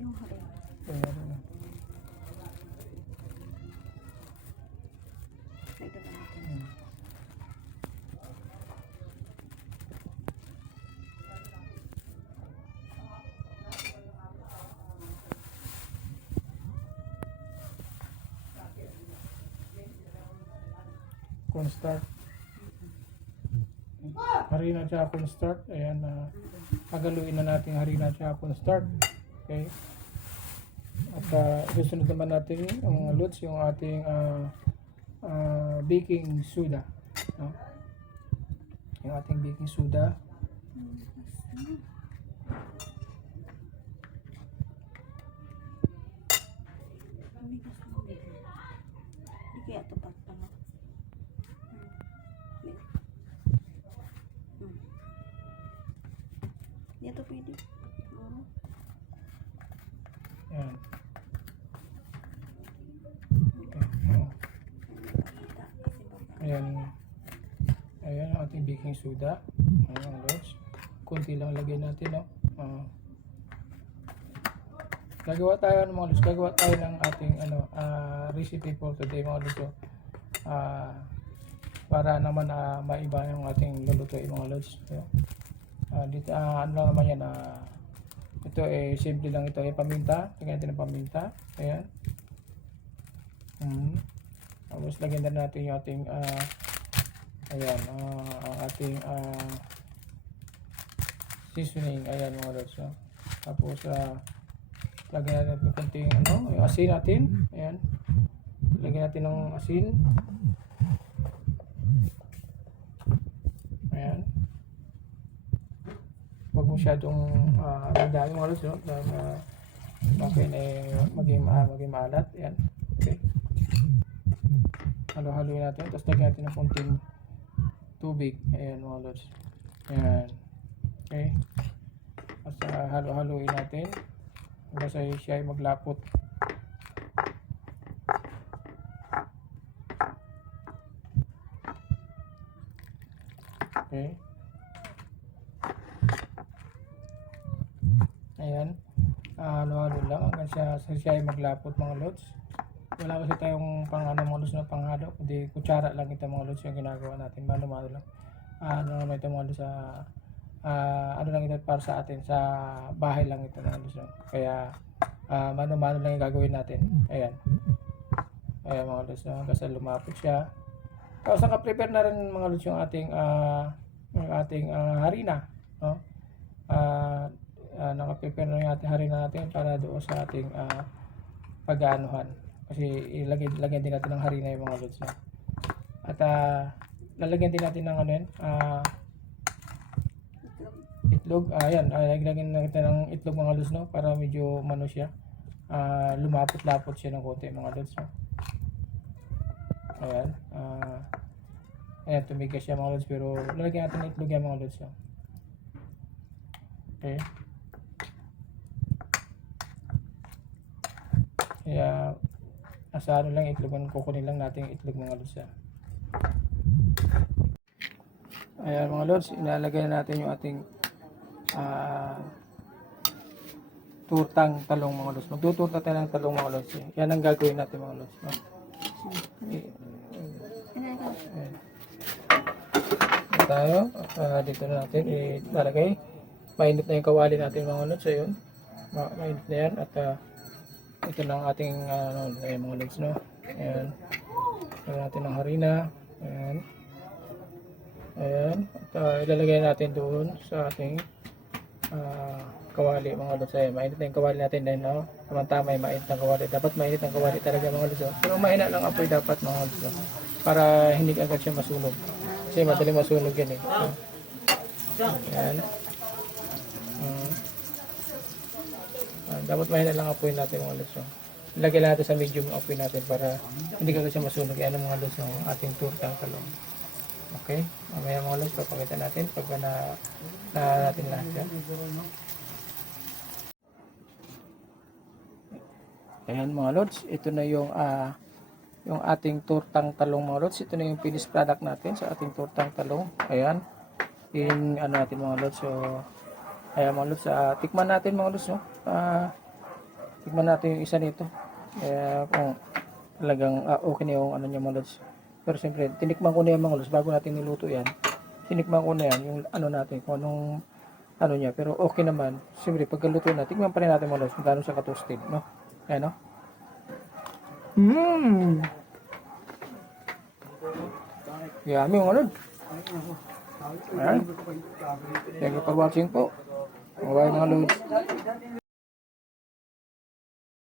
Yung harina. Dagdagan natin. Cornstarch. Harina at cornstarch. Ayan, pagaluin na natin harina at cornstarch. Okay. At susunod naman natin yung mga loads, yung ating baking soda. No? Yung ating baking soda. Hindi kaya tapat pa no? Hindi ito pwede. Ayan. Ayan. Ayan ang ating baking soda. Ayan ang loads. Kunti lang lagay natin, no? Gagawa tayo ng mga loads. Gagawa tayo ng ating recipe for today, mga loads. Para naman maiba yung ating lulutuin, mga loads. Dito, ano lang naman yan, ito simple lang ito, paminta. Lagyan natin ng paminta. Ayan. Tapos lagyan na natin yung ating ayan, ang ating seasoning. Ayan mga lods, no? Tapos lagyan natin ng konting yung asin natin. Ayan. Lagyan natin ng asin. Ayan. Huwag masyadong madami mga lods, no? Dahil maging maalat. Ayan. Okay. Halo-haloin natin. Tapos lagyan natin ng konting tubig. Ayan mga lods. Ayan. Okay. Tapos halo-haloin natin hanggang sa siya ay maglapot. Okay. Ayan. Halo-halo lang hanggang sa siya ay maglapot mga lods. Wala kasi tayong mga lods na panghalo, kundi kutsara lang ito mga lods yung ginagawa natin. Mano-mano lang. Naman ito mga lods lang ito para sa atin, sa bahay lang ito mga lods. Kaya mano-mano lang yung gagawin natin. Ayan. Ayan mga lods, kasi lumapot siya. Tapos naka-prepare na rin mga lods yung ating harina. No? Naka-prepare na yung ating harina natin para doon sa ating pag-aanuhan. Kasi lagyan din natin ng harina yung mga lods. No? At lalagyan din natin ng itlog. Ayan, lagyan natin ng itlog mga lods, no? Para medyo siya. Lumapot-lapot siya ng konti mga lods. No? Ayan. Ayan, tumigas siya mga lods. Pero lalagyan natin ng itlog yan mga lods. No? Okay. Kaya nasa lang itlog, kukunin lang natin yung itlog mga lods. Ayan mga lods, ilalagay na natin yung ating turtang talong mga lods. Magtuturta tayo ng talong mga lods. Yan ang gagawin natin mga lods. No? Ayan. Tayo, dito na natin ilalagay. Mainit na yung kawali natin mga lods. Ayun, mainit na yan. At ito na ang ating mga lods, no? Ayan. Lagyan natin ng harina. Ayan. Ayan. At ilalagay natin doon sa ating kawali mga lods. Ayan. Mainit na yung kawali natin dahil tama yung mainit ng kawali. Dapat mainit ang kawali talaga mga lods. Pero mahina lang apoy dapat mga lods. Para hindi agad siya masunog. Kasi madaling masunog yan eh. Ayan. Dapat mahina lang apoy natin mga lods. Ilagay natin sa medium apoy natin para hindi agad siya masunog. Ayan ang mga lods ng ating turtang talong. Okay, mamaya mga lods, papakita natin pag na natin lahat yan. Ayan mga lods, ito na yung ating turtang talong mga lods. Ito na yung finished product natin sa ating turtang talong. Ayan, yung natin mga lods. So, ayan mga lods, tikman natin mga lods. No? Tignan natin yung isa nito. Kaya kung talagang okay na yung ano niya mga lods. Pero siyempre, tinikman ko na yan mga lods bago natin niluto yan. Tinikman ko na yan yung ano natin, kung anong ano niya. Pero okay naman. Siyempre, pagkaluto na, tikman pa rin natin mga lods kung gano'n siya ka-toasted, no? Ayan, no? Yummy mga lods. Ayan. Thank you for watching po. Bye mga lods.